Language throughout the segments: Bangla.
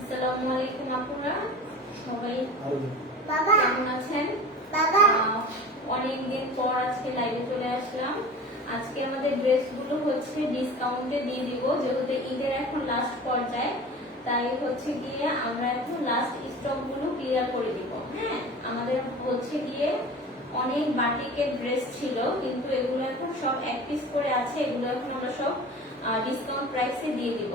আসসালামু আলাইকুম আপুরা, সবাই কেমন আছেন? অনেকদিন পর আজকে লাইভে চলে আসলাম। আজকে আমাদের ড্রেসগুলো হচ্ছে ডিসকাউন্টে দিয়ে দিব, যেহেতু ঈদের এখন লাস্ট পর্যায়ে, তাই হচ্ছে গিয়ে আমরা এখন লাস্ট স্টকগুলো ক্লিয়ার করে দিব। হ্যাঁ, আমাদের হচ্ছে গিয়ে অনেক বাটিকের ড্রেস ছিল, কিন্তু এগুলো এখন সব এক পিস করে আছে। এগুলো এখন আমরা সব ডিসকাউন্ট প্রাইসে দিয়ে দিব।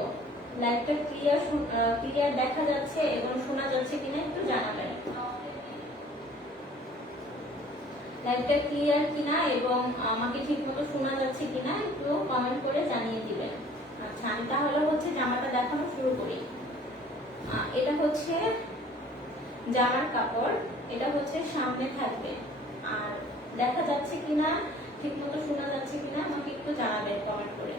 লাইভটা ক্লিয়ার দেখা যাচ্ছে এবং শোনা যাচ্ছে কিনা একটু জানাবেন। লাইভটা ক্লিয়ার কিনা এবং আমাকে ঠিকমতো শোনা যাচ্ছে কিনা একটু কমেন্ট করে জানিয়ে দিবেন। আচ্ছা, আমি তাহলে হচ্ছে জামাটা দেখানো শুরু করি। এটা হচ্ছে জামার কাপড়, এটা হচ্ছে সামনে থাকবে। আর দেখা যাচ্ছে কিনা, ঠিকমতো শোনা যাচ্ছে কিনা আমাকে একটু জানাবেন কমেন্ট করে।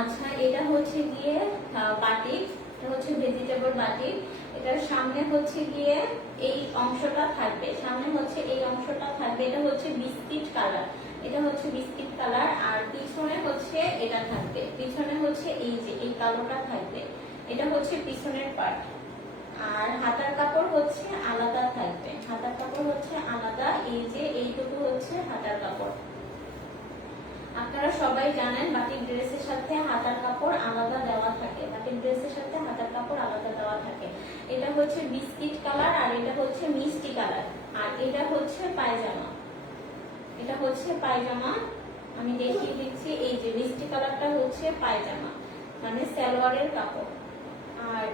আচ্ছা, এটা হচ্ছে গিয়ে বাটিক, এটা হচ্ছে ভেজিটেবল বাটিক। এটার সামনে হচ্ছে গিয়ে এই অংশটা থাকবে, সামনে হচ্ছে এই অংশটা থাকবে। এটা হচ্ছে বিস্কিট কালার, এটা হচ্ছে বিস্কিট কালার। আর পিছনে হচ্ছে এটা থাকবে, পিছনে হচ্ছে এই যে এই কালোটা থাকবে, এটা হচ্ছে পিছনের পার্ট। আর হাতার কাপড় হচ্ছে আলাদা থাকবে, হাতার কাপড় হচ্ছে আলাদা। এই যে এইটুকু হচ্ছে হাতার কাপড়। আপনারা সবাই জানেন বাটিক ড্রেসের সাথে হাতার কাপড় আলাদা দেওয়া থাকে, বাটিক ড্রেসের সাথে হাতার কাপড় আলাদা দেওয়া থাকে। এটা হচ্ছে বিস্কিট কালার আর এটা হচ্ছে মিষ্টি কালার। আর এটা হচ্ছে পায়জামা, এটা হচ্ছে পায়জামা। আমি দেখিয়ে দিচ্ছি, এই যে মিষ্টি কালারটা হচ্ছে পায়জামা, মানে সালোয়ারের কাপড়। আর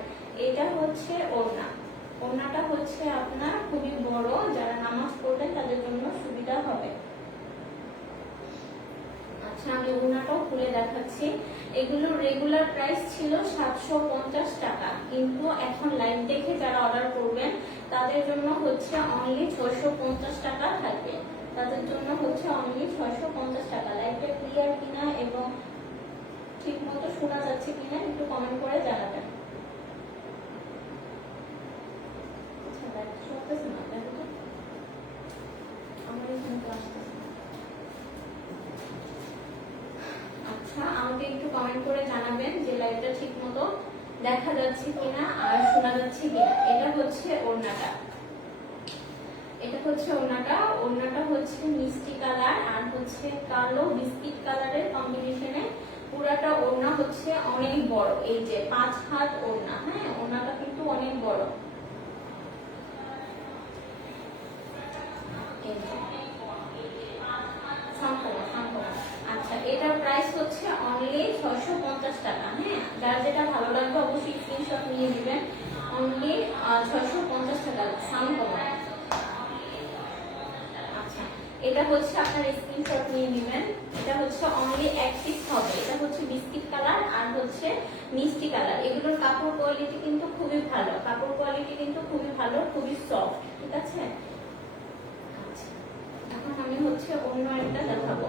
এটা হচ্ছে ওড়না, ওড়নাটা হচ্ছে আপনার খুবই বড়, যারা নামাজ পড়বেন তাদের জন্য সুবিধা হবে। আচ্ছা, আমি ওড়নাটাও খুলে দেখাচ্ছি। এগুলো রেগুলার প্রাইস ছিল 750 টাকা, কিন্তু এখন লাইভ দেখে যারা অর্ডার করবেন তাদের জন্য হচ্ছে অনলি 650 টাকা থাকবে। তাদের জন্য হচ্ছে অনলি 650 টাকা। লাইভটা ক্লিয়ার কিনা এবং ঠিক মতো শোনা যাচ্ছে কিনা একটু কমেন্ট করে জানাবেন। আচ্ছা, লাইভ চলতেছে না, দেখো তো আমার এখানে তো আসতেছে। আচ্ছা, আমাকে একটু কমেন্ট করে জানাবেন যে লাইভটা ঠিক মতো দেখা যাচ্ছে কিনা আর শোনা যাচ্ছে কিনা। এটা হচ্ছে ওড়নাটা, এটা হচ্ছে ওড়নাটা। ওড়নাটা হচ্ছে মিষ্টি কালার আর হচ্ছে কালো বিস্কিট কালারের কম্বিনেশনে পুরাটা ওড়না হচ্ছে অনেক বড়। এই যে 5 হাত ওড়না। হ্যাঁ, ওড়নাটা কিন্তু অনেক বড়। আচ্ছা, এটার প্রাইস হচ্ছে অনলি 650 টাকা। হ্যাঁ, যার যেটা ভালো লাগবে অবশ্যই স্ক্রিনশট নিয়ে দিবেন। অনলি 650 টাকা। সাউন্ড কমান। আচ্ছা, এটা হচ্ছে আপনার স্ক্রিনশট নিয়ে নেবেন। এটা হচ্ছে অনলি এক পিস হবে। এটা হচ্ছে বিস্কিট কালার আর হচ্ছে মিষ্টি কালার। এগুলোর কাপড় কোয়ালিটি কিন্তু খুবই ভালো, কাপড় কোয়ালিটি কিন্তু খুবই ভালো, খুবই সফট। ঠিক আছে, এখন আমি হচ্ছে অন্য একটা দেখাবো।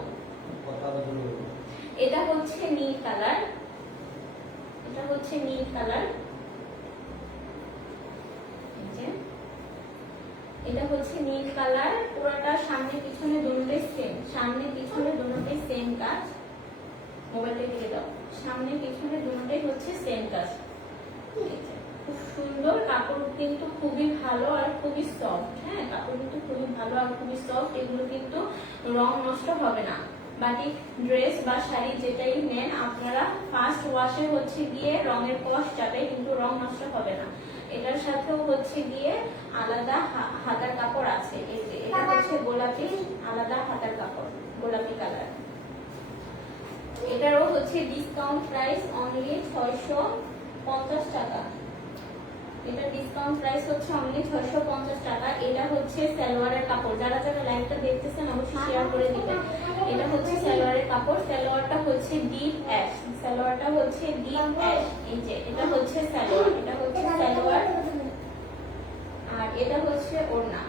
এটা হচ্ছে নীল কালার, এটা হচ্ছে নীল কালার। এটা হচ্ছে নীল কালার। পুরোটা সামনে পিছনে দুটোই সেম, সামনে পিছনে দুটোই সেম কাজ। মোবাইলটা দিকে দাও। সামনে পিছনে দুটোই হচ্ছে সেম কাজ। খুব সুন্দর কাপড়, কিন্তু খুবই ভালো আর খুবই সফট। হ্যাঁ, কাপড় কিন্তু খুবই ভালো আর খুবই সফট। এগুলো কিন্তু রং নষ্ট হবে না। বাটিক ড্রেস বা শাড়ি যেটাই নেন আপনারা ফার্স্ট ওয়াশে হচ্ছে গিয়ে রঙের কষ যাবে, কিন্তু রং নষ্ট হবে না। এটার সাথেও হচ্ছে গিয়ে আলাদা হাতার কাপড় আছে। এই যে এটা হচ্ছে গোলাপি, আলাদা হাতার কাপড়, গোলাপি কালার। এটারও হচ্ছে ডিসকাউন্ট প্রাইস অনলি 650 টাকা। এটা ডিসকাউন্ট প্রাইস হচ্ছে অনলি 650 টাকা। এটা হচ্ছে সালোয়ারের কাপড়। যারা যারা লাইভটা দেখতেছেন অবশ্যই শেয়ার করে দিবেন। এটা হচ্ছে সালোয়ারের কাপড়। সালোয়ারটা হচ্ছে ডিপ অ্যাশ, সালোয়ারটা হচ্ছে ডিপ অ্যাশ। এই যে এটা হচ্ছে সালোয়ার, এটা হচ্ছে সালোয়ার। আর এটা হচ্ছে ওড়না।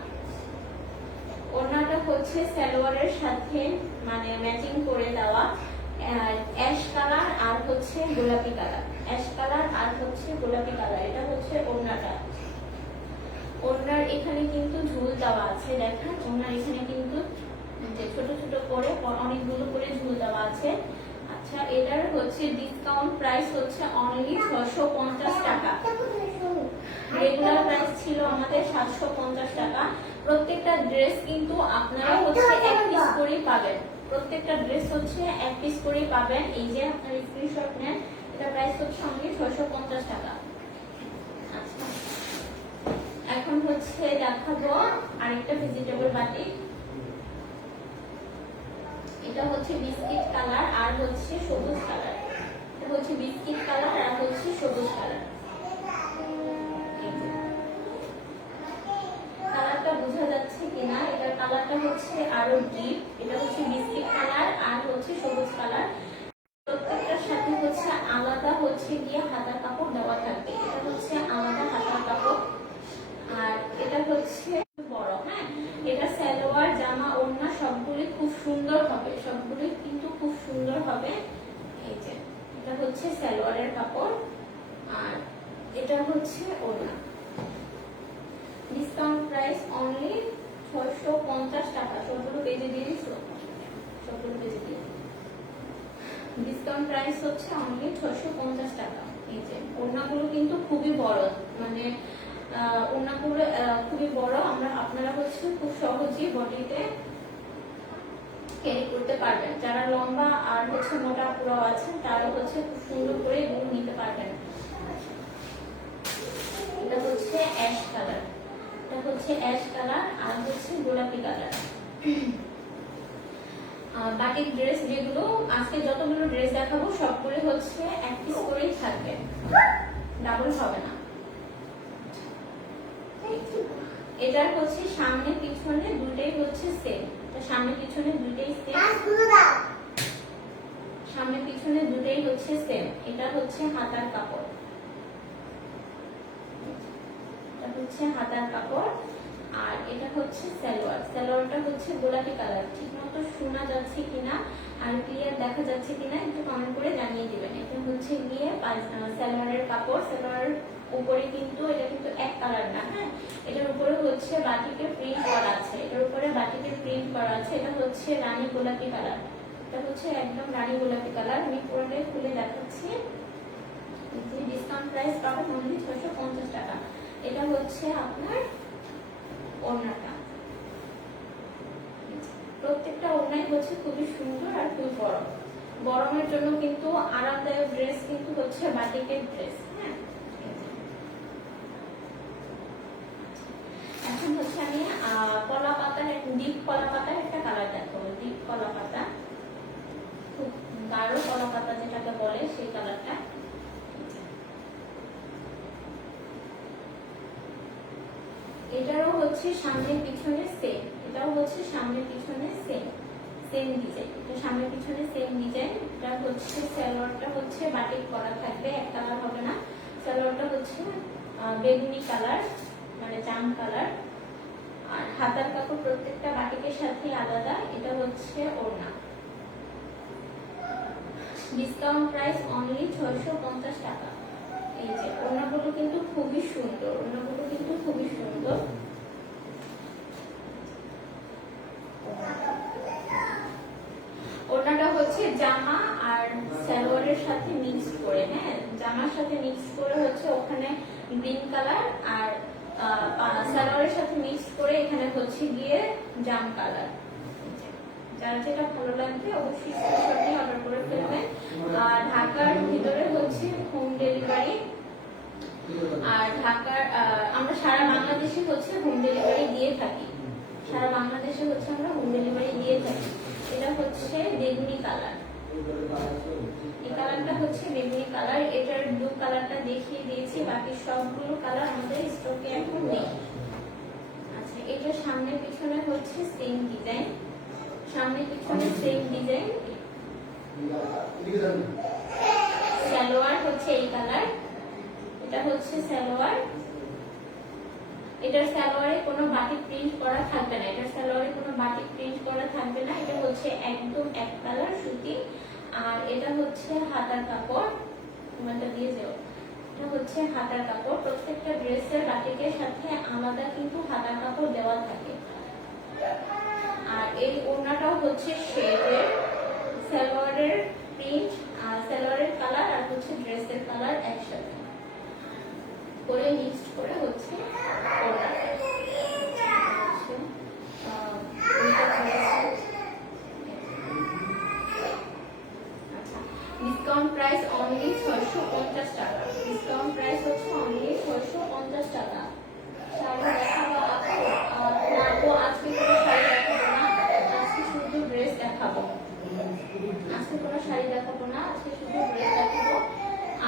ওড়নাটা হচ্ছে সালোয়ারের সাথে মানে ম্যাচিং করে দেওয়া অ্যাশ কালার আর হচ্ছে গোলাপি কালার, অ্যাশ কালার আর হচ্ছে গোলাপি কালার। এটা হচ্ছে ওড়নাটা। ওড়নার এখানে কিন্তু ঝুল দেওয়া আছে, দেখেন ওড়নার এখানে কিন্তু ছোট ছোট করে আচ্ছা, এটার হচ্ছে ডিসকাউন্ট প্রাইস হচ্ছে অনলি 650 টাকা। রেগুলার প্রাইস ছিল আমাদের 750 টাকা। প্রত্যেকটা ড্রেস কিন্তু আপনারা হচ্ছে এক পিস করে পাবেন। প্রত্যেকটা ড্রেস হচ্ছে এক পিস করে পাবেন। এই যে আপনার স্ক্রিনশট নেন, এটা প্রাইস হচ্ছে অনলি 650 টাকা। আচ্ছা, এখন হচ্ছে দেখাবো আরেকটা ভেজিটেবল বাটিক। এটা হচ্ছে বিস্কিট কালার আর হচ্ছে সবুজ কালার। এটা হচ্ছে বিস্কিট কালার আর হচ্ছে সবুজ কালার। কালারটা বোঝা যাচ্ছে কিনা? এটার কালারটা হচ্ছে আরো ডিপ। এটা হচ্ছে বিস্কিট কালার আর হচ্ছে সবুজ কালার। প্রত্যেকটার সাথে হচ্ছে আলাদা হচ্ছে গিয়ে হাতার কাপড় দেওয়া থাকবে। এটা হচ্ছে আলাদা হাতার কাপড় আর এটা হচ্ছে বড়। হ্যাঁ, এটা সালোয়ার জামা ওড়না সবগুলি খুব সুন্দর হবে, সবগুলি কিন্তু খুব সুন্দর হবে। এই যে এটা হচ্ছে সালোয়ারের কাপড় আর এটা হচ্ছে ওড়না। ডিসকাউন্ট প্রাইস অনলি 650 টাকা। 17 পেজে দিয়ে দিছো, 17 পেজে দিয়ে ডিসকাউন্ট প্রাইস হচ্ছে অনলি 650 টাকা। এই যে ওড়নাগুলো কিন্তু খুবই বড়, মানে ওড়নাগুলো খুবই বড়। আপনারা হচ্ছে খুব সহজেই বডিতে ক্যারি করতে পারবেন। যারা লম্বা আর হচ্ছে মোটা পুরো আছেন তারা হচ্ছে খুব সুন্দর করে এগুলো নিতে পারবেন। এটা হচ্ছে অ্যাশ কালার, এটা হচ্ছে অ্যাশ কালার আর হচ্ছে গোলাপি কালার। বাটিক ড্রেস যেগুলো আজকে যতগুলো ড্রেস দেখাবো সবগুলো হচ্ছে এক পিস করেই থাকবে, ডাবল হবে না। এটার হচ্ছে সামনে পিছনে দুটেই হচ্ছে সেম। সামনে পিছনে দুটেই সেম, সামনে পিছনে দুটেই হচ্ছে সেম। এটা হচ্ছে হাতার কাপড়, এটা হচ্ছে হাতার কাপড় আর এটা হচ্ছে সালোয়ার। সালোয়ারটা হচ্ছে গোলাপি কালার। ঠিক মতো শোনা যাচ্ছে কিনা আর ক্লিয়ার দেখা যাচ্ছে কিনা একটু কমেন্ট করে জানিয়ে দিবেন। এটা হচ্ছে গিয়ে সালোয়ারের কাপড়। সালোয়ারের উপরে কিন্তু এটা কিন্তু এক কালার না। হ্যাঁ, এটার উপরে হচ্ছে বাটিকের প্রিন্ট করা আছে, এটার উপরে বাটিকের প্রিন্ট করা আছে। এটা হচ্ছে রানী গোলাপি কালার, এটা হচ্ছে একদম রানী গোলাপি কালার। আমি পুরোটাই খুলে দেখাচ্ছি। ডিসকাউন্ট প্রাইস পাবেন অনলি 650 টাকা। এটা হচ্ছে আপনার ওড়নাটা। প্রত্যেকটা ওড়নাই হচ্ছে খুবই সুন্দর আর খুব বড়। গরমের জন্য কিন্তু আরামদায়ক ড্রেস কিন্তু হচ্ছে বাটিকের ড্রেস। হ্যাঁ, এখন হচ্ছে আমি কলা পাতার, ডিপ কলা পাতার একটা কালার দেখাবো। ডিপ কলা পাতা, খুব গাঢ় কলা পাতা যেটাকে বলে সেই কালারটা। এটারও হচ্ছে সামনে পিছনে সেম, এটাও হচ্ছে সামনে পিছনে সেম, সেম ডিজাইন। এটা সামনে পিছনে সেম ডিজাইন। এটা হচ্ছে সালোয়ারটা হচ্ছে বাটিক করা থাকবে, এক কালার হবে না। সালোয়ারটা হচ্ছে বেগুনি কালার, মানে জাম কালার আর হাতার কাপড় প্রত্যেকটা বাটিকের সাথে আলাদা। এটা হচ্ছে ওড়না। ডিসকাউন্ট প্রাইস অনলি 650 টাকা। এই যে ওড়নাগুলো কিন্তু খুবই সুন্দর, ওড়নাগুলো কিন্তু খুবই সুন্দর। ওড়নাটা হচ্ছে জামা আর সালোয়ারের সাথে মিক্স করে। হ্যাঁ, জামার সাথে মিক্স করে হচ্ছে ওখানে গ্রিন কালার আর সালোয়ারের সাথে মিক্স করে এখানে হচ্ছে গিয়ে জাম কালার। যার যেটা ভালো লাগবে অবশ্যই স্ক্রিনশট নিয়ে অর্ডার করে ফেলবেন। আর ঢাকার ভিতরে হচ্ছে হোম ডেলিভারি, আর ঢাকার আমরা সারা বাংলাদেশে হচ্ছে হোম ডেলিভারি দিয়ে থাকি। সারা বাংলাদেশে হচ্ছে আমরা হোম ডেলিভারি দিয়ে থাকি। এটা হচ্ছে বেগুনি কালার, এই কালারটা হচ্ছে বেগুনি কালার। এটার ব্লু কালারটা দেখিয়ে দিয়েছি, বাকি সবগুলো কালার আমাদের স্টকে এখন নেই। আচ্ছা, এটা সামনে পিছনে হচ্ছে সেম ডিজাইন, সামনে পিছনে সেম ডিজাইন। সালোয়ার হচ্ছে এই কালার, এটা হচ্ছে সালোয়ার। এটার সালোয়ারে কোনো বাটিক প্রিন্ট করা থাকবে না, এটার সালোয়ারে কোনো বাটিক প্রিন্ট করা থাকবে না। এটা হচ্ছে একদম এক কালার সুতি। আর এটা হচ্ছে হাতার কাপড়, তোমারটা দিয়ে যাও। এটা হচ্ছে হাতার কাপড়। প্রত্যেকটা ড্রেসের বাটিকের সাথে আলাদা কিন্তু হাতার কাপড় দেওয়া থাকে। আর এই ওড়নাটাও হচ্ছে শেডের, সালোয়ারের প্রিন্ট আর সালোয়ারের কালার আর হচ্ছে ড্রেসের কালার একসাথে করে মিক্সড করে হচ্ছে ডিসকাউন্ট প্রাইস অনলি 650 টাকা। ডিসকাউন্ট প্রাইস হচ্ছে অনলি 650 টাকা। শাড়ি দেখাবো না তো আজকে কোনো শাড়ি দেখাবো না, আজকে শুধু ড্রেস দেখাবো। আজকে কোনো শাড়ি দেখাবো না, আজকে শুধু ড্রেস দেখাবো।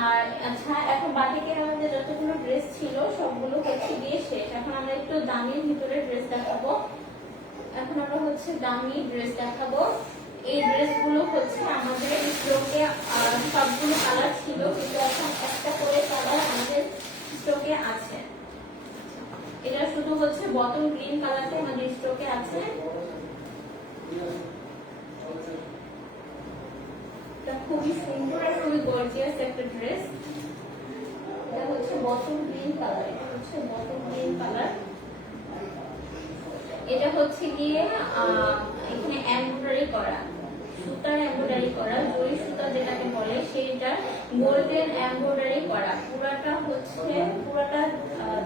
আর আচ্ছা, এখন বাটিকের আমাদের যতগুলো ড্রেস ছিল সবগুলো হচ্ছে দিয়ে শেষ। এখন আমরা একটু দামির ভিতরে ড্রেস দেখাবো। এখন আমরা হচ্ছে দামি ড্রেস দেখাবো। এই ড্রেসগুলো হচ্ছে আমাদের স্টকে সবগুলো কালার ছিল, কিন্তু এখন একটা করে কালার আমাদের স্টকে আছে। এটা শুধু হচ্ছে বটল গ্রিন কালারটা আমাদের স্টকে আছে। এটা খুবই সুন্দর আর খুবই গর্জিয়াস একটা ড্রেস। এটা হচ্ছে বটল গ্রিন কালার, এটা হচ্ছে বটল গ্রিন কালার। এটা হচ্ছে গিয়ে এখানে এমব্রয়ডারি করা, সুতার এমব্রয়ডারি করা, জরি সুতা যেটাকে বলে সেটা গোল্ডেন এমব্রয়ডারি করা। পুরাটা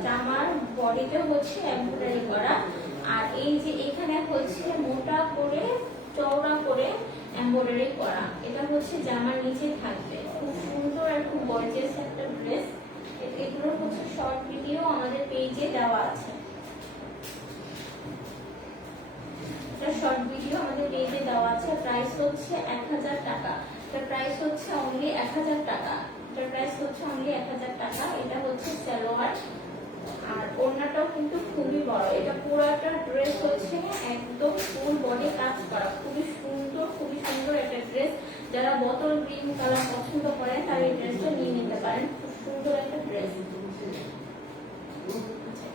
জামার বডিতে হচ্ছে এমব্রয়ডারি করা। আর এই যে এখানে হচ্ছে মোটা করে চওড়া করে এমব্রয়ডারি করা। এটা হচ্ছে জামার নিচে থাকবে। খুব সুন্দর আর খুব গর্জিয়াস একটা ড্রেস। এগুলো হচ্ছে শর্ট ভিডিও আমাদের পেজে দেওয়া আছে। শর্ট ভিডিও আমাদের পেজে দেওয়া আছে। প্রাইস হচ্ছে 1000 টাকা। এটার প্রাইস হচ্ছে অনলি 1000 টাকা। এটার প্রাইস হচ্ছে অনলি 1000 টাকা। এটা হচ্ছে সালোয়ার আর ওড়নাটাও কিন্তু খুবই বড়। এটা পুরোটা ড্রেস হচ্ছে একদম ফুল বডি কাজ করা, খুবই সুন্দর একটা ড্রেস। যারা বটল গ্রিন কালার পছন্দ করেন তারা এই ড্রেসটা নিয়ে নিতে পারেন। খুব সুন্দর একটা ড্রেস।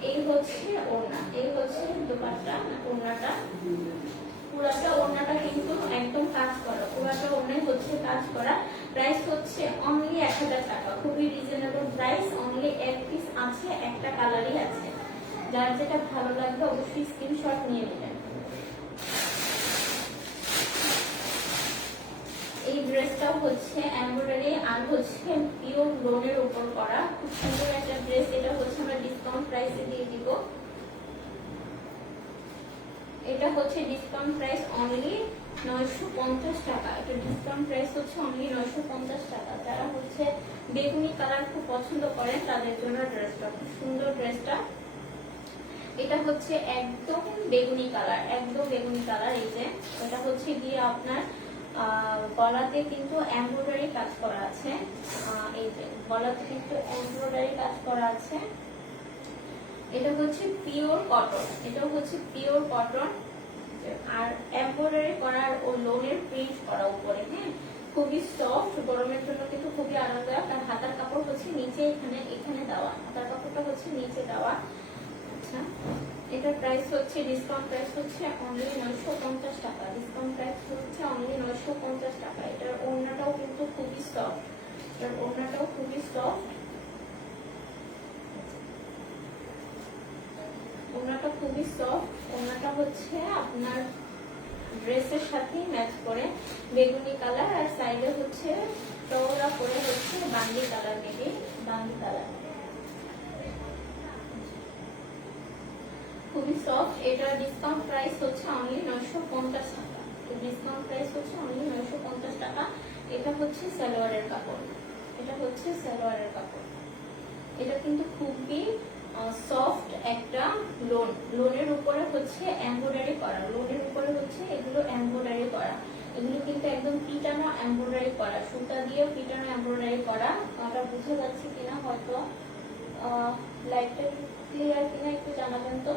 এই হচ্ছে ওড়না, এই হচ্ছে দোপাট্টা। ওড়নাটা পুরাটা ওড়নাটা কিন্তু একদম কাজ করা, পুরাটা ওড়নাই হচ্ছে কাজ করা। প্রাইস হচ্ছে অনলি 1000 টাকা। খুবই রিজনেবল প্রাইস। অনলি এক পিস আছে, একটা কালারই আছে। যার যেটা ভালো লাগবে অবশ্যই স্ক্রিনশট নিয়ে নেবেন। এই ড্রেসটাও হচ্ছে এমব্রয়ডারি আর হচ্ছে পিওর লোনের উপর করা, খুব সুন্দর একটা ড্রেস। এটা হচ্ছে আমরা ডিসকাউন্ট প্রাইসে দিয়ে দিব। এটা হচ্ছে ডিসকাউন্ট প্রাইস অনলি 950 টাকা। এটা ডিসকাউন্ট প্রাইস হচ্ছে অনলি 950 টাকা। যারা হচ্ছে বেগুনি কালার খুব পছন্দ করেন তাদের জন্য ড্রেসটা খুব সুন্দর। ড্রেসটা এটা হচ্ছে একদম বেগুনি কালার, একদম বেগুনি কালার। এই যে এটা হচ্ছে গিয়ে আপনার গলাতে কিন্তু এমব্রয়ডারি কাজ করা আছে। এই যে গলাতে কিন্তু এমব্রয়ডারি কাজ করা আছে। এটা হচ্ছে পিওর কটন, এটাও হচ্ছে পিওর কটন আর এমব্রয়ডারি করার ও লোনের প্রিন্ট করা উপরে। হ্যাঁ, খুবই সফট, গরমের জন্য কিন্তু খুবই আরামদায়ক। আর হাতার কাপড় হচ্ছে নিচে এখানে দেওয়া, হাতার কাপড়টা হচ্ছে নিচে দেওয়া। আচ্ছা, এটার প্রাইস হচ্ছে ডিসকাউন্ট প্রাইস হচ্ছে অনলি 950 টাকা। ডিসকাউন্ট প্রাইস হচ্ছে অনলি 950 টাকা। এটার ওড়নাটাও কিন্তু খুবই সফট, এটার ওড়নাটাও খুবই সফট। ওড়নাটা খুবই সফট। ওড়নাটা হচ্ছে আপনার ড্রেসের সাথে ম্যাচ করে বেগুনি কালার আর সাইডে হচ্ছে চওড়া করে হচ্ছে বান্দি কালার, মেবি বান্দি কালার। খুবই সফট। এটার ডিসকাউন্ট প্রাইস হচ্ছে অনলি 950 টাকা। ডিসকাউন্ট প্রাইস হচ্ছে অনলি 950 টাকা। এটা হচ্ছে সালোয়ারের কাপড়, এটা হচ্ছে সালোয়ারের কাপড়। এটা কিন্তু খুবই সফট একটা লোনের উপরে হচ্ছে এমব্রয়ডারি করা, লোনের উপরে হচ্ছে এগুলো এমব্রয়ডারি করা। এগুলো কিন্তু একদম পিটানো এমব্রয়ডারি করা, সুতা দিয়ে পিটানো এমব্রয়ডারি করা। আমরা বুঝে যাচ্ছে কিনা, হয়তো লাইটটা ক্লিয়ার কিনা একটু জানাবেন তো।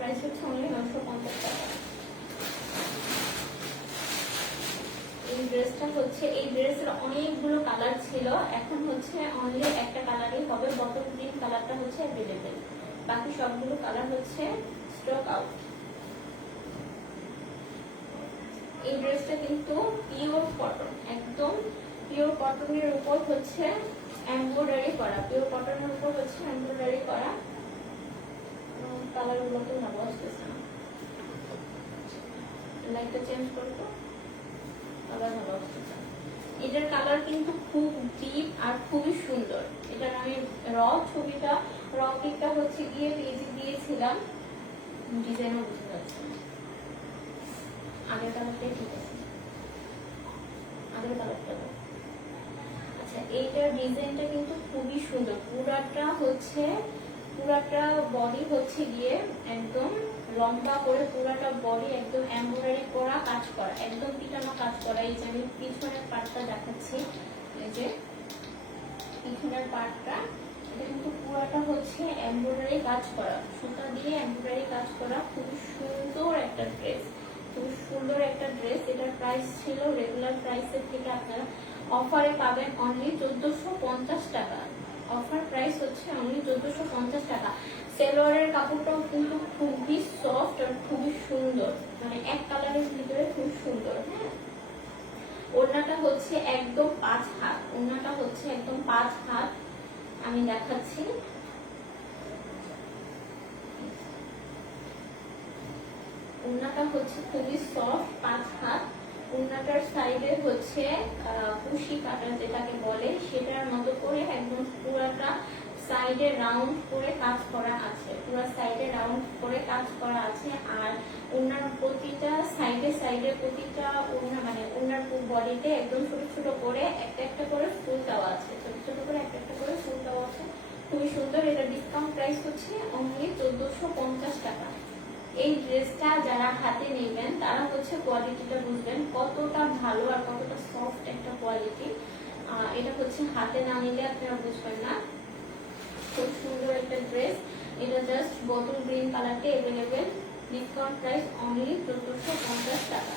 প্রাইস হচ্ছে অনলি 950 টাকা। এই ড্রেসটা হচ্ছে, এই ড্রেসের অনেকগুলো কালার ছিল, এখন হচ্ছে অনলি একটা কালারই হবে। বটল গ্রিন কালারটা হচ্ছে অ্যাভেলেবেল, বাকি সবগুলো কালার হচ্ছে স্টক আউট। এই ড্রেসটা কিন্তু পিওর কটন, একদম পিওর কটনের উপর হচ্ছে এমব্রয়ডারি করা, পিওর কটনের উপর হচ্ছে এমব্রয়ডারি করা। কালার গুলো তো ভালো আসতেছে না, লাইটটা চেঞ্জ করবো। কালার ভালো আসতেছে। এটার কালার কিন্তু খুব ডিপ আর খুবই সুন্দর। এটার আমি র পিকটা হচ্ছে গিয়ে পেজে দিয়েছিলাম, ডিজাইনও বুঝতে পারছি না। আগের কালারটাই ঠিক আছে, আগের কালারটা দাও। আচ্ছা, এইটার ডিজাইনটা কিন্তু খুবই সুন্দর। পুরাটা বডি হচ্ছে গিয়ে একদম লম্বা করে, পুরাটা বডি একদম এমব্রয়ডারি করা, কাজ করা, একদম পিটানো কাজ করা। এই যে আমি পিছনের পার্টটা দেখাচ্ছি, এই যে পিছনের পার্টটা, এটা কিন্তু পুরাটা হচ্ছে এমব্রয়ডারি কাজ করা, সুতা দিয়ে এমব্রয়ডারি কাজ করা। খুবই সুন্দর একটা ড্রেস, খুব সুন্দর একটা ড্রেস। এটার প্রাইস ছিল রেগুলার প্রাইসের থেকে আপনারা অফারে পাবেন অনলি 1450 টাকা। অফার প্রাইস হচ্ছে অনলি 1450 টাকা। সেলোয়ারের কাপড়টাও কিন্তু খুবই সফট আর খুবই সুন্দর, মানে এক কালারের ভিতরে খুব সুন্দর। হ্যাঁ, ওড়নাটা হচ্ছে একদম 5 হাত, ওড়নাটা হচ্ছে একদম 5 হাত। আমি দেখাচ্ছি, ওড়নাটা হচ্ছে খুবই সফট, 5 হাত। ওড়নাটার সাইডে হচ্ছে কুশি কাটা যেটাকে বলে, সেটার মতো করে একদম পুরাটা সাইডে রাউন্ড করে কাজ করা আছে, পুরো সাইডে রাউন্ড করে কাজ করা আছে। আর ওড়নার প্রতিটা সাইডে প্রতিটা ওড়না, মানে ওড়নার বডিতে একদম ছোট ছোট করে একটা করে ফুল দেওয়া আছে, ছোট ছোট করে একটা করে ফুল দেওয়া আছে, খুবই সুন্দর। এটা ডিসকাউন্ট প্রাইস হচ্ছে অনলি 1450 টাকা। এই ড্রেসটা যারা হাতে নেবেন তারা হচ্ছে কোয়ালিটিটা বুঝবেন কতটা ভালো আর কতটা সফট একটা কোয়ালিটি। এটা হচ্ছে হাতে না নিলে আপনারা বুঝবেন না। খুব সুন্দর একটা ড্রেস। এটা জাস্ট বটল গ্রিন কালারতে अवेलेबल, ডিসকাউন্ট প্রাইস অনলি 1450 টাকা।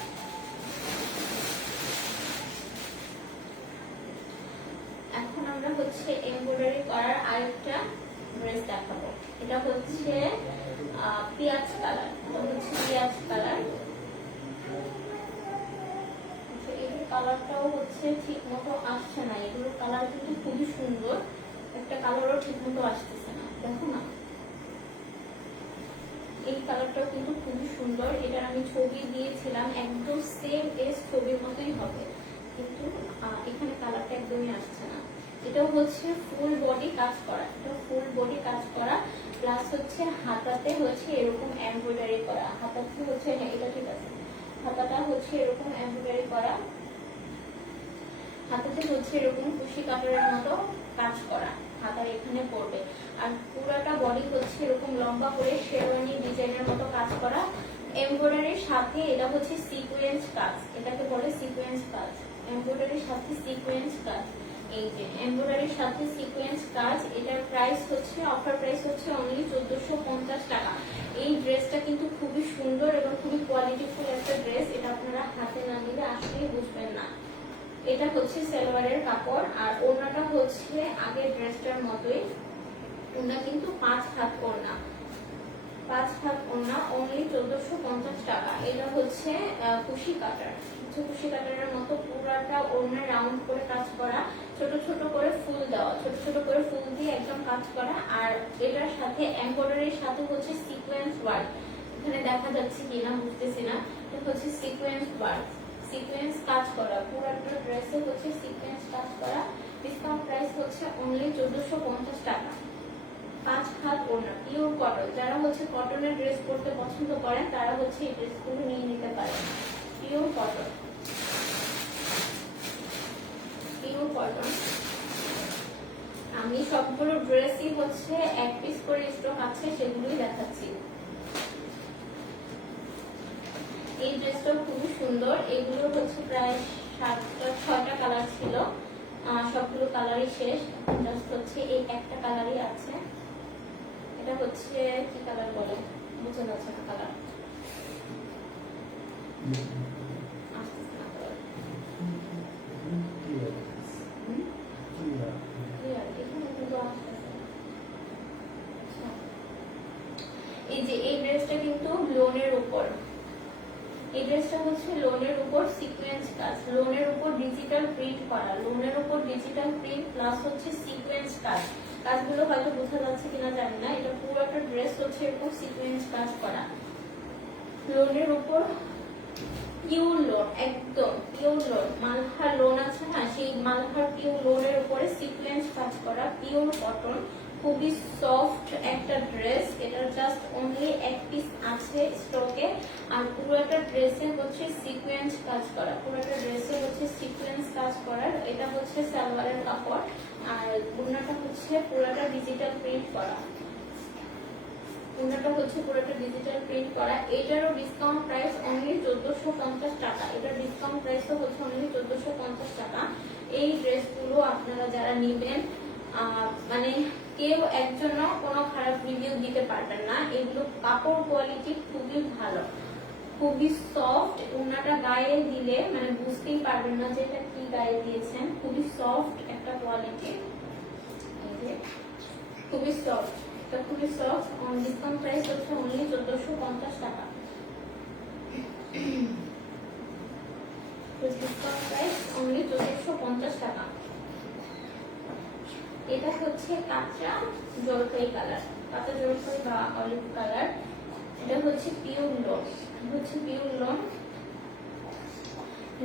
এখন আমরা হচ্ছে এমব্রয়ডারি করার আরেকটা ড্রেস দেখাবো। এটা হচ্ছে পিয়াজ কালার, এই কালারটাও হচ্ছে ঠিক মতো আসছে না। এগুলোর কালার কিন্তু খুবই সুন্দর, একটা কালারও ঠিক মতো আসতেছে না, দেখো না। এই কালারটাও কিন্তু খুবই সুন্দর। এটার আমি ছবি দিয়েছিলাম, একদম সেম ছবির মতোই হবে, কিন্তু এখানে কালারটা একদমই আসছে না। এটাও হচ্ছে ফুল বডি কাজ করা, প্লাস হচ্ছে হাতাতে হচ্ছে এরকম এমব্রয়ডারি করা। হাতাতে হচ্ছে, হ্যাঁ এটা ঠিক আছে, হাতাটা হচ্ছে এরকম এমব্রয়ডারি করা, হাতাতে হচ্ছে এরকম কুশি কাটারের মতো কাজ করা, হাতার এখানে পড়বে। আর পুরাটা বডি হচ্ছে এরকম লম্বা করে শেরওয়ানি ডিজাইনের মতো কাজ করা। এমব্রয়ডারির সাথে এটা হচ্ছে সিকোয়েন্স কাজ, এটাকে বলে সিকোয়েন্স কাজ। এমব্রয়ডারির সাথে সিকোয়েন্স কাজ, এই যে এমব্রয়ডারির সাথে সিকোয়েন্স কাজ। এটার প্রাইস হচ্ছে, অফার প্রাইস হচ্ছে অনলি 1450 টাকা। এই ড্রেসটা কিন্তু খুবই সুন্দর এবং খুবই কোয়ালিটিফুল একটা ড্রেস। এটা আপনারা হাতে না নিলে আসলেই বুঝবেন না। এটা হচ্ছে সালোয়ারের কাপড়, আর ওড়নাটা হচ্ছে আগের ড্রেসটার মতোই। ওড়না কিন্তু 5 হাত ওড়না, 5 হাত ওড়না, অনলি 1450 টাকা। এটা হচ্ছে কুশি কাটার, কুশি কাটারের মতো পুরাটা ওড়না রাউন্ড করে কাজ করা, ছোট ছোট করে ফুল দেওয়া, ছোট ছোট করে ফুল দিয়ে একদম কাজ করা। আর এটার সাথে এমব্রয়ডারির সাথে হচ্ছে সিকোয়েন্স ওয়ার্ক, এখানে দেখা যাচ্ছে কিনা বুঝতেছি না, এটা হচ্ছে সিকোয়েন্স ওয়ার্ক, সিকোয়েন্স কাজ করা, পুরাটা ড্রেসে হচ্ছে সিকোয়েন্স কাজ করা। ডিসকাউন্ট প্রাইস হচ্ছে অনলি 1450 টাকা। 5 হাত ওড়না, পিওর কটন। যারা হচ্ছে কটনের ড্রেস পরতে পছন্দ করেন তারা হচ্ছে এই ড্রেসগুলো নিয়ে নিতে পারেন। Pure cotton, pure cotton. আমি সবগুলো ড্রেসই হচ্ছে এক পিস করে স্টক আছে, সেগুলোই দেখাচ্ছি। এই ড্রেসটা খুবই সুন্দর। এগুলো হচ্ছে প্রায় 7-6টা কালার ছিল, সবগুলো কালারই শেষ, জাস্ট হচ্ছে এই একটা কালারই আছে। এটা হচ্ছে কি কালার বলে বুঝে যাচ্ছে না, কালার এই যে এই ড্রেসটা কিন্তু লোনের উপর, এই ড্রেসটা হচ্ছে লোনের উপর সিকোয়েন্স কাজ, লোনের উপর ডিজিটাল প্রিন্ট করা, লোনের উপর ডিজিটাল প্রিন্ট প্লাস হচ্ছে সিকোয়েন্স কাজ। কাজগুলো হয়তো বোঝা যাচ্ছে কিনা জানি না। এটা পুরো একটা ড্রেস হচ্ছে এরকম সিকোয়েন্স কাজ করা, লোনের উপর পিওর লোন, একদম পিওর লোন, মালহার লোন আছে না, সেই মালহার পিওর লোনের উপরে সিকোয়েন্স কাজ করা পিওর কটন, খুবই সফট একটা ড্রেস। এটা জাস্ট অনলি এক পিস আছে স্টকে, আর পুরোটা ড্রেসে হচ্ছে সিকোয়েন্স কাজ করা, পুরোটা ড্রেসে হচ্ছে সিকোয়েন্স কাজ করার। এটা হচ্ছে সালোয়ারের কাপড়, আর ওড়নাটা হচ্ছে পুরোটা ডিজিটাল প্রিন্ট করা, ওড়নাটা হচ্ছে পুরোটা ডিজিটাল প্রিন্ট করা। এটারও ডিসকাউন্ট প্রাইস অনলি 1450 টাকা, এটার ডিসকাউন্ট প্রাইসও হচ্ছে অনলি 1450 টাকা। এই ড্রেসগুলো আপনারা যারা নেবেন, মানে কেউ একজনও কোনো খারাপ রিভিউ দিতে পারবেন না। এগুলো কাপড় কোয়ালিটি খুবই ভালো, খুবই সফট। ওড়নাটা গায়ে দিলে মানে বুঝতেই পারবেন না যে এটা কি গায়ে দিয়েছেন, খুবই সফট একটা কোয়ালিটি, খুবই সফট, এটা খুবই সফট। অন ডিসকাউন্ট প্রাইস হচ্ছে অনলি 1450 টাকা, ডিসকাউন্ট প্রাইস অনলি 1450 টাকা। এটা হচ্ছে কাঁচা জলপাই কালার, কাঁচা জলপাই বা অলিভ কালার। এটা হচ্ছে পিওর লোন, হচ্ছে পিওর লোন,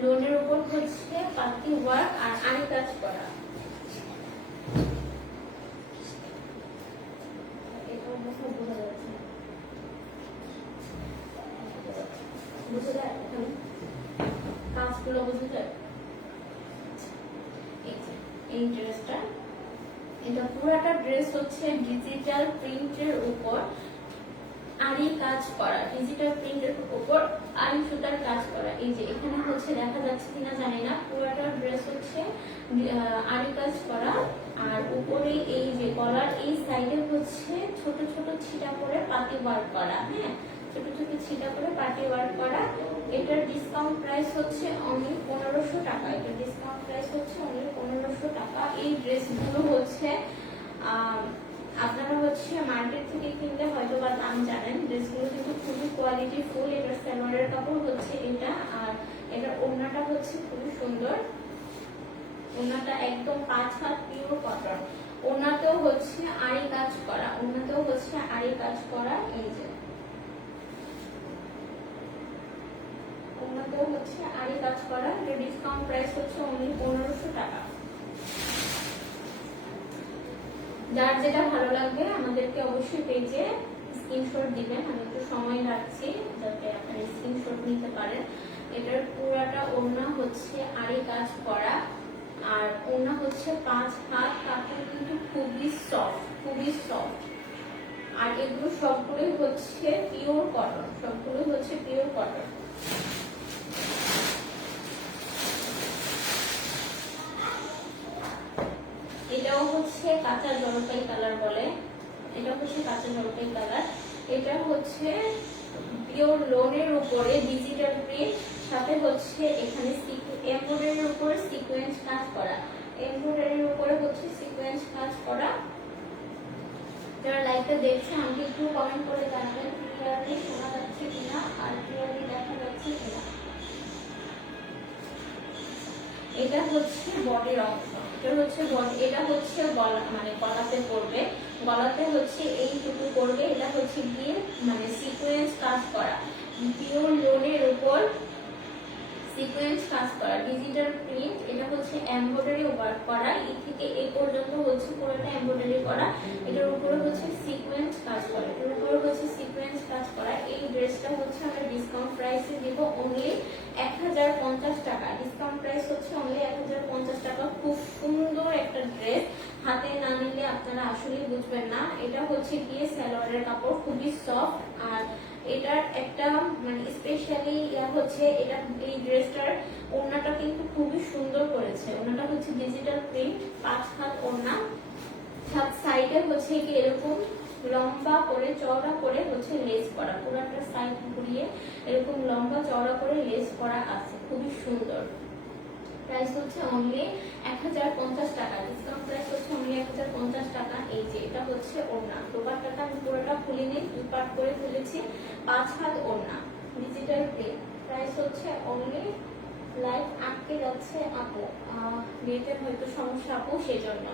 লোনের উপর হচ্ছে পাতি ওয়ার্ক আর আরি কাজ করা। এটা বোঝা যাচ্ছে না, বুঝে যায় কাজগুলো বুঝে যায়। এই ড্রেসটা, এটা পুরাটা ড্রেস হচ্ছে ডিজিটাল প্রিন্টের উপর আরি কাজ করা, ডিজিটাল প্রিন্টের উপর আরি সুতার কাজ করা। এই যে এখানে হচ্ছে দেখা যাচ্ছে কিনা জানি না, পুরাটা ড্রেস হচ্ছে আরি কাজ করা। আর উপরে এই যে গলার এই সাইডে হচ্ছে ছোট ছোট ছিটা করে পাতি ওয়ার্ক করা, হ্যাঁ ছোট ছোট ছিটা করে পাতি ওয়ার্ক করা। এটার ডিসকাউন্ট প্রাইস হচ্ছে অনলি 1500 টাকা, এটার ডিসকাউন্ট প্রাইস হচ্ছে অনলি 1500 টাকা। এই ড্রেসগুলো হচ্ছে আপনারা হচ্ছে মার্কেট থেকে কিনলে হয়তো বা দাম জানেন, ড্রেসগুলো কিন্তু খুবই কোয়ালিটি ফুল। এটার সালোয়ারের কাপড় হচ্ছে এটা, আর এটার ওড়নাটা হচ্ছে খুবই সুন্দর, ওড়নাটা একদম 5 হাত পিওর কটন। ওড়নাতেও হচ্ছে আরি কাজ করা, ওড়নাতেও হচ্ছে আরি কাজ করা। এই যে ওড়নাতেও হচ্ছে আরি কাজ করা। এর ডিসকাউন্ট প্রাইস হচ্ছে অনলি 1500 টাকা। যার যেটা ভালো লাগবে আমাদেরকে অবশ্যই পেজে স্ক্রিনশট দিবেন, আমি একটু সময় রাখছি যাতে আপনারা স্ক্রিনশট নিতে পারেন। এটার পুরাটা ওড়না হচ্ছে আরি কাজ করা, আর ওড়না হচ্ছে 5 হাত, কাপড় কিন্তু খুবই সফট, খুবই সফট। আর এগুলো সবগুলোই হচ্ছে পিওর কটন, সবগুলোই হচ্ছে পিওর কটন। এটাও হচ্ছে কাঁচা জলপাই কালার বলে, এটা হচ্ছে কাঁচা জলপাই কালার। এটা হচ্ছে পিওর লোনের উপরে ডিজিটাল প্রিন্ট, সাথে হচ্ছে এখানে এমব্রয়ডারির উপরে সিকোয়েন্স কাজ করা, এমব্রয়ডারির উপরে হচ্ছে সিকোয়েন্স কাজ করা। যারা লাইভটা দেখছে আমাকে একটু কমেন্ট করে জানাবেন ক্লিয়ারলি শোনা যাচ্ছে কিনা আর ক্লিয়ারলি দেখা যাচ্ছে কিনা। এটা হচ্ছে বডির অংশ, এটা হচ্ছে বডি, এটা হচ্ছে গলা মানে গলাতে পড়বে, গলাতে হচ্ছে এইটুকু পড়বে। এটা হচ্ছে গিয়ে মানে সিকোয়েন্স কাজ করা, পিওর লোনের উপর সিকোয়েন্স কাজ করা, ডিজিটাল প্রিন্ট। এটা হচ্ছে এমব্রয়ডারি ওয়ার্ক করা, এই থেকে এই পর্যন্ত হচ্ছে পুরোটা এমব্রয়ডারি করা। এটার উপরে হচ্ছে সিকোয়েন্স কাজ করা, এটার উপরে হচ্ছে সিকোয়েন্স কাজ করা। এই ড্রেসটা হচ্ছে আমরা ডিসকাউন্ট প্রাইসে দিব অনলি 1050 টাকা, ডিসকাউন্ট প্রাইস হচ্ছে অনলি 1050 টাকা। খুব সুন্দর একটা ড্রেস, হাতে না নিলে আপনারা আসলে বুঝবেন না। এটা হচ্ছে গিয়ে সালোয়ারের কাপড়, খুবই সফট। আর এটার একটা মানে স্পেশালি হচ্ছে এটা, এই ড্রেসটার ওড়নাটা কিন্তু খুবই সুন্দর করেছে। ওড়নাটা হচ্ছে ডিজিটাল প্রিন্ট, 5 হাত ওড়না, সাত সাইডে হচ্ছে কি এরকম লম্বা করে চওড়া করে হচ্ছে লেস করা, পুরোটা সাইড ঘুরিয়ে এরকম লম্বা চওড়া করে লেস করা আছে, খুবই সুন্দর। প্রাইস হচ্ছে অনলি 1050 টাকা, ডিসকাউন্ট প্রাইস হচ্ছে অনলি 1050 টাকা। এই যে এটা হচ্ছে ওড়না, দোপাট্টাটা আমি পুরোটা খুলিনি, দুই পার্ট করে খুলেছি, 5 হাত ওড়না, ডিজিটাল প্রিন্ট। প্রাইস হচ্ছে অনলি, লাইভ আটকে যাচ্ছে আপু, বিয়েতে হয়তো সমস্যা আপু সেজন্য।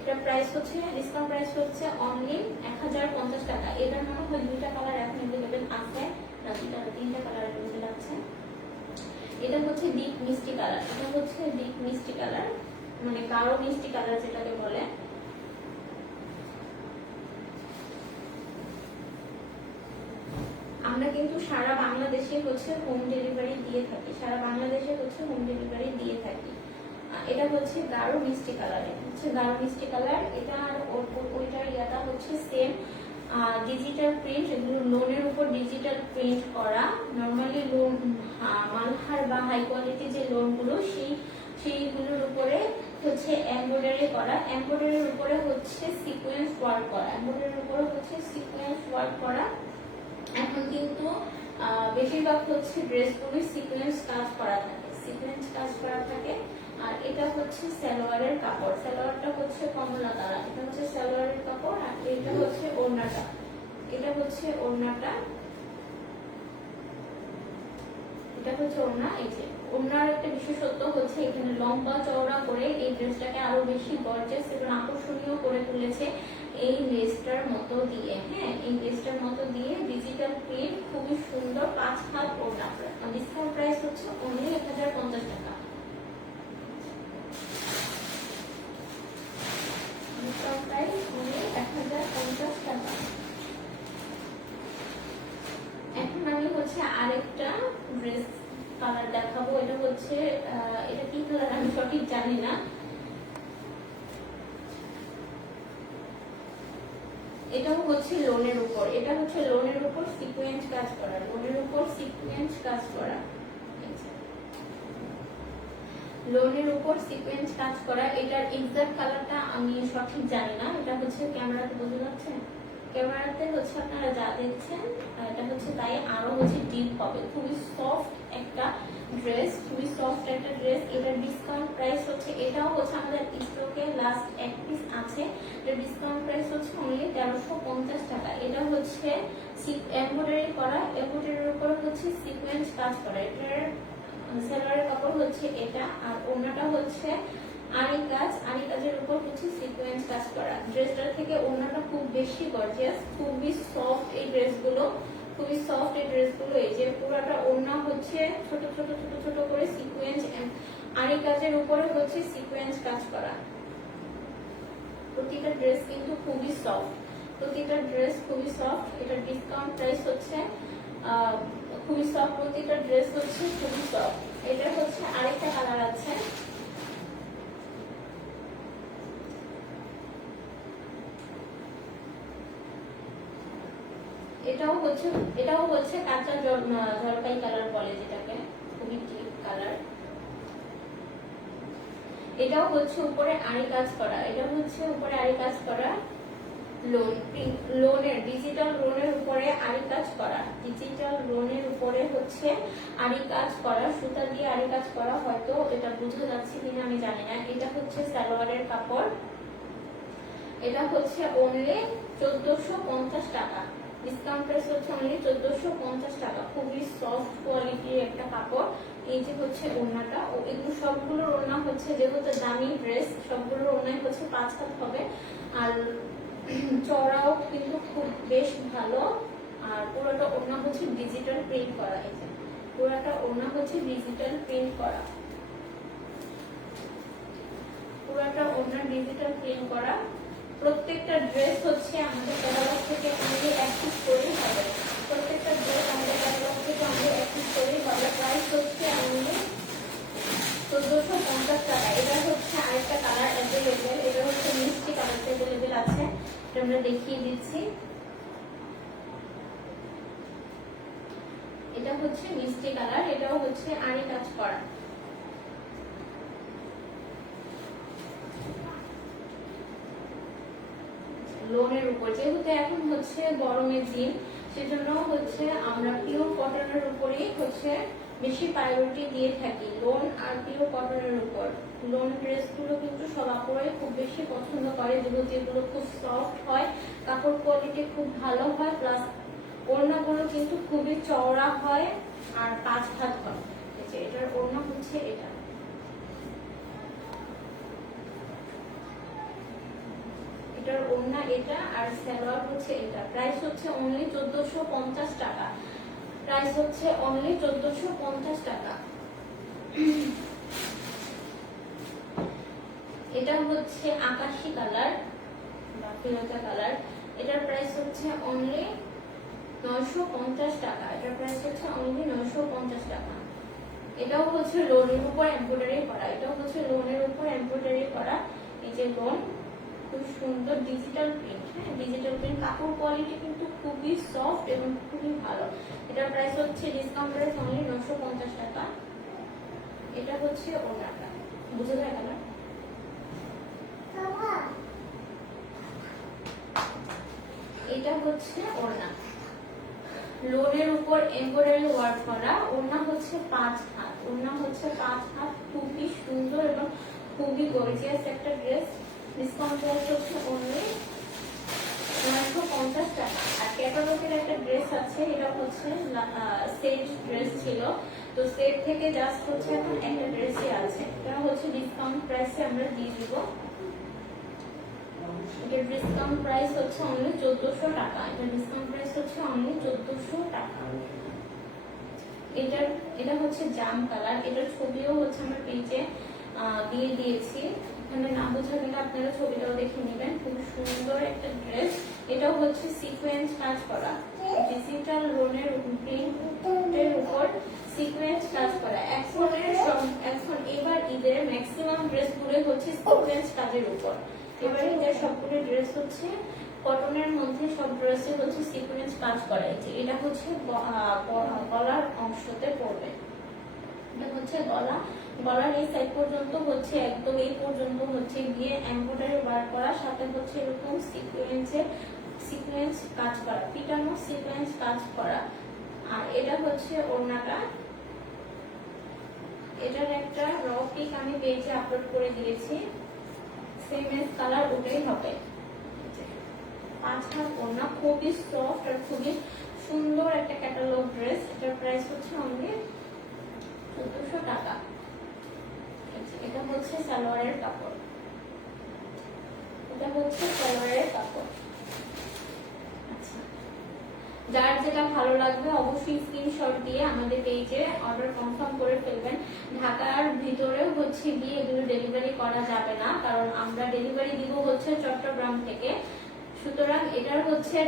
এটা প্রাইস হচ্ছে ডিসকাউন্ট প্রাইস হচ্ছে অনলি 1050 টাকা। এটার মনে হয় 2টা কালার এখন अवेलेबल আছে, না 2টা 3টা কালার अवेलेबल আছে। ডিপ মিষ্টি কালার, এটা হচ্ছে ডিপ মিষ্টি কালার, মানে গাঢ় মিষ্টি কালার যেটাকে বলে। আমরা কিন্তু সারা বাংলাদেশে হচ্ছে হোম ডেলিভারি দিয়ে থাকি, সারা বাংলাদেশে হচ্ছে হোম ডেলিভারি দিয়ে থাকি। এটা হচ্ছে গাঢ় মিষ্টি কালার, এটা হচ্ছে গাঢ় মিষ্টি কালার। এটা আর ওইটার ইয়াটা হচ্ছে সেম ডিজিটাল প্রিন্ট, এগুলো লোনের উপর ডিজিটাল প্রিন্ট করা। নর্মালি লোন মালহার বা হাই কোয়ালিটি যে লোনগুলো সেইগুলোর উপরে হচ্ছে এমব্রয়ডারি করা, এমব্রয়ডারির উপরে হচ্ছে সিকোয়েন্স ওয়ার্ক করা, এমব্রয়ডারির উপরে হচ্ছে সিকোয়েন্স ওয়ার্ক করা। এখন কিন্তু বেশিরভাগ হচ্ছে ড্রেসগুলো সিকোয়েন্স কাজ করা থাকে, সিকোয়েন্স কাজ করা থাকে। আর এটা হচ্ছে সালোয়ারের কাপড়, সালোয়ারটা হচ্ছে কমলা কালার, এটা হচ্ছে সালোয়ারের কাপড়। আর এটা হচ্ছে ওড়নাটা, এটা হচ্ছে ওড়নাটা, এটা হচ্ছে ওড়না। এই যে ওড়নার একটা বিশেষত্ব হচ্ছে এখানে লম্বা চওড়া করে এই ড্রেসটাকে আরো বেশি গর্জিয়াস এবং আকর্ষণীয় করে তুলেছে এই লেসটার মতো দিয়ে। হ্যাঁ, এই লেসটার মতো দিয়ে ডিজিটাল প্রিন্ট, খুবই সুন্দর 5 হাত ওড়না। ডিসকাউন্ট প্রাইস হচ্ছে অনলি 1050 টাকা। ডিসকাউন্ট প্রাইস অনলি 1050 টাকা। এখন আমি হচ্ছে আরেকটা ড্রেস কালার দেখাবো। এটা হচ্ছে এটা কি কালার আমি সঠিক জানি না। এটাও হচ্ছে লোনের উপর, এটা হচ্ছে লোনের উপর সিকোয়েন্স কাজ করা, লোনের উপর সিকোয়েন্স কাজ করা, লোনের উপর সিকোয়েন্স কাজ করা। এটার এক্সাক্ট কালারটা আমি সঠিক জানি না, এটা হচ্ছে ক্যামেরাতে বোঝা যাচ্ছে, ক্যামেরাতে হচ্ছে আপনারা যা দেখছেন এটা হচ্ছে তাই, আরো হচ্ছে ডিপ হবে। খুবই সফট একটা ড্রেস, খুবই সফট একটা ড্রেস। এটার ডিসকাউন্ট প্রাইস হচ্ছে, এটাও হচ্ছে আমাদের স্টকে লাস্ট এক পিস আছে, এটার ডিসকাউন্ট প্রাইস হচ্ছে অনলি 1350 টাকা। এটা হচ্ছে এমব্রয়ডারি করা, এমব্রয়ডারির উপর হচ্ছে সিকোয়েন্স কাজ করা। এটার সালোয়ারের কাপড় হচ্ছে এটা, আর ওড়নাটা হচ্ছে আরি কাজ, আরি কাজের উপর হচ্ছে সিকোয়েন্স কাজ করা। ড্রেসটার থেকে ওড়নাটা খুব বেশি গর্জিয়াস, খুবই সফট এই ড্রেসগুলো, খুবই সফট এই ড্রেসগুলো। এই যে পুরোটা ওড়না হচ্ছে ছোট ছোট ছোট ছোট করে সিকোয়েন্স, আরি কাজের উপরে হচ্ছে সিকোয়েন্স কাজ করা। প্রতিটা ড্রেস কিন্তু খুবই সফট, প্রতিটা ড্রেস খুবই সফট। এটার ডিসকাউন্ট প্রাইস হচ্ছে খুবই সফট, প্রতিটা ড্রেস হচ্ছে খুবই সফট। এটা হচ্ছে আরেকটা কালার আছে, এটাও হচ্ছে কাঁচা জলপাই কালার বলে যেটাকে, খুবই ডিপ কালার। এটাও হচ্ছে উপরে আরি কাজ করা, এটা হচ্ছে উপরে আরি কাজ করা লোনের, ডিজিটাল লোনের উপরে আরি কাজ করা, ডিজিটাল লোনের উপরে হচ্ছে আরি কাজ করা, সুতা দিয়ে আরি কাজ করা। হয়তো এটা বোঝা যাচ্ছে কিনা আমি জানি না। এটা হচ্ছে সালোয়ারের কাপড়, এটা হচ্ছে অনলি 1450 টাকা। ডিসকাউন্ট প্রাইস হচ্ছে অনলি 1450 টাকা। খুবই সফট কোয়ালিটির একটা কাপড়। এই যে হচ্ছে ওড়নাটা, এগুলো সবগুলোর ওড়না হচ্ছে যেহেতু দামি ড্রেস, সবগুলোর ওড়নাই হচ্ছে 5 হাত হবে। আর চড়াও কিন্তু খুব বেশ ভালো। আর পুরোটা ওড়না হচ্ছে ডিজিটাল প্রিন্ট করা, এই যে পুরোটা ওড়না হচ্ছে ডিজিটাল প্রিন্ট করা, পুরোটা ওড়না ডিজিটাল প্রিন্ট করা। প্রত্যেকটা ড্রেস হচ্ছে আমাদের ক্যাটালগ থেকে আমাদের অ্যাক্সেস করেই হবে, প্রত্যেকটা ড্রেস আমাদের ক্যাটালগ থেকে আমাদের অ্যাক্সেস করেই হবে। প্রাইস হচ্ছে আমাদের 1450 টাকা। এটা হচ্ছে আরেকটা কালার অ্যাভেলেবেল, এটা হচ্ছে মিষ্টি কালার অ্যাভেলেবেল আছে, এটা আমরা দেখিয়ে দিচ্ছি। এটা হচ্ছে মিষ্টি কালার, এটাও হচ্ছে আরি কাজ করা। লোনের উপর, যেহেতু এখন হচ্ছে গরমের দিন, সেজন্য হচ্ছে আমরা পিওর কটনের উপরেই হচ্ছে বেশি প্রায়োরিটি দিয়ে থাকি, লোন আর পিওর কটনের উপর। লোন ড্রেসগুলো কিন্তু সব আপুরাই খুব বেশি পছন্দ করে, যেহেতু এগুলো খুব সফট হয়, কাপড় কোয়ালিটি খুব ভালো হয়, প্লাস ওড়নাগুলো কিন্তু খুবই চওড়া হয় আর 5 হাত হয়। এটার ওড়না হচ্ছে এটা, এটার ওড়না এটা, আর সালোয়ার হচ্ছে এটা। প্রাইস হচ্ছে অনলি 1450 টাকা, প্রাইস হচ্ছে অনলি 1450 টাকা। এটা হচ্ছে আকাশি কালার বা ফিরোজা কালার। এটার প্রাইস হচ্ছে অনলি 950 টাকা। এটার প্রাইস হচ্ছে অনলি 950 টাকা। এটাও হচ্ছে লোনের উপর এমব্রয়ডারি করা। এটাও হচ্ছে লোনের উপর এমব্রয়ডারি করা। এই যে লোন, খুব সুন্দর ডিজিটাল প্রিন্ট। হ্যাঁ, ডিজিটাল প্রিন্ট। কাপড় কোয়ালিটি কিন্তু খুবই সফট এবং খুবই ভালো। এটার প্রাইস হচ্ছে ডিসকাউন্ট প্রাইস অনলি 950 টাকা। এটা হচ্ছে ওড়নাটা, বুঝে যায় না? এটা হচ্ছে ওড়না, লোনের উপর এমব্রয়ডারি ওয়ার্ক করা। ওড়না হচ্ছে 5 হাত। ওড়না হচ্ছে 5 হাত, খুবই সুন্দর এবং খুবই গর্জিয়াস একটা ড্রেস। ডিসকাউন্ট প্রাইস হচ্ছে অনলি 950 টাকা। আর ক্যাটালগের একটা ড্রেস আছে, এটা হচ্ছে সেট ড্রেস ছিল, তো সেট থেকে জাস্ট হচ্ছে এখন একটা ড্রেসই আছে। এটা হচ্ছে ডিসকাউন্ট প্রাইসে আমরা দিয়ে দিব। এটার ডিসকাউন্ট প্রাইস হচ্ছে অনলি 1400 টাকা। এটার ডিসকাউন্ট প্রাইস হচ্ছে অনলি 1400 টাকা। এটা হচ্ছে জাম কালার। এটার ছবিও হচ্ছে আমরা পেজে দিয়ে দিয়েছি, এখানে না বোঝা গেলে আপনারা ছবিটাও দেখে নেবেন। খুব সুন্দর একটা ড্রেস। এটাও হচ্ছে সিকোয়েন্স কাজ করা, ডিজিটাল লোনের প্রিন্টের উপর সিকোয়েন্স কাজ করা। এখন এবার ঈদের ম্যাক্সিমাম ড্রেসগুলো হচ্ছে সিকোয়েন্স কাজের উপর। এবার ঈদের সবগুলো ড্রেস হচ্ছে কটনের মধ্যে, সব ড্রেসে হচ্ছে সিকোয়েন্স কাজ করা। এটা হচ্ছে গলার অংশতে পড়বে। এটা হচ্ছে গলা, গলার এই সাইড পর্যন্ত হচ্ছে একদম এই পর্যন্ত হচ্ছে গিয়ে এমব্রয়ডারি ওয়ার্ক করা, সাথে হচ্ছে এরকম সিকোয়েন্স কাজ করা, পিটানো সিকোয়েন্স কাজ করা। আর এটা হচ্ছে ওড়নাটা। এটার একটা র পিক আমি পেজে আপলোড করে দিয়েছি, সেম এজ কালার ওটাই হবে। 5 হাত ওড়না, খুবই সফট আর খুবই সুন্দর একটা ক্যাটালগ ড্রেস। এটার প্রাইস হচ্ছে অনলি 1400 টাকা। এটা হচ্ছে সালোয়ারের কাপড়। এটা হচ্ছে সালোয়ারের কাপড়। আচ্ছা, যার যেটা ভালো লাগবে অবশ্যই স্ক্রিনশট দিয়ে আমাদের পেজে অর্ডার কনফার্ম করে ফেলবেন। ঢাকার ভিতরেও হচ্ছে গিয়ে এগুলো ডেলিভারি করা যাবে না, কারণ আমরা ডেলিভারি দিব হচ্ছে চট্টগ্রাম থেকে। সুতরাং এটার হচ্ছে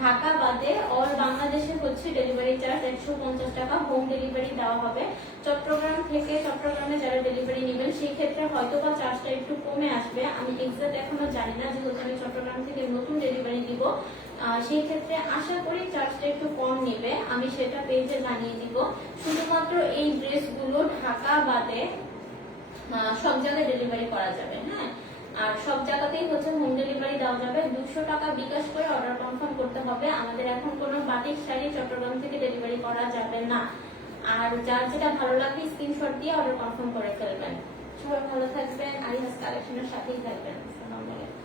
ঢাকা বাদে অল বাংলাদেশে হচ্ছে ডেলিভারি চার্জ 150 টাকা হোম ডেলিভারি দেওয়া হবে। চট্টগ্রাম থেকে, চট্টগ্রামে যারা ডেলিভারি নেবেন সেই ক্ষেত্রে হয়তো বা চার্জটা একটু কমে আসবে। আমি এক্সাক্ট এখনো জানি না, যেহেতু আমি চট্টগ্রাম থেকে নতুন ডেলিভারি দিব, সেই ক্ষেত্রে আশা করি চার্জটা একটু কম নেবে। আমি সেটা পেজে জানিয়ে দিব। শুধুমাত্র এই ড্রেসগুলো ঢাকা বাদে সব জায়গায় ডেলিভারি করা যাবে। হ্যাঁ, আর সব জায়গাতেই হচ্ছে হোম ডেলিভারি দেওয়া যাবে। 200 টাকা বিকাশ করে অর্ডার কনফার্ম করতে হবে। আমাদের এখন কোনো বাটিক শাড়ি চট্টগ্রাম থেকে ডেলিভারি করা যাবে না। আর যার যেটা ভালো লাগে স্ক্রিনশট দিয়ে অর্ডার কনফার্ম করে ফেলবেন। সবাই ভালো থাকবেন, আরিহাস কালেকশনের সাথেই থাকবেন। আসসালামু আলাইকুম।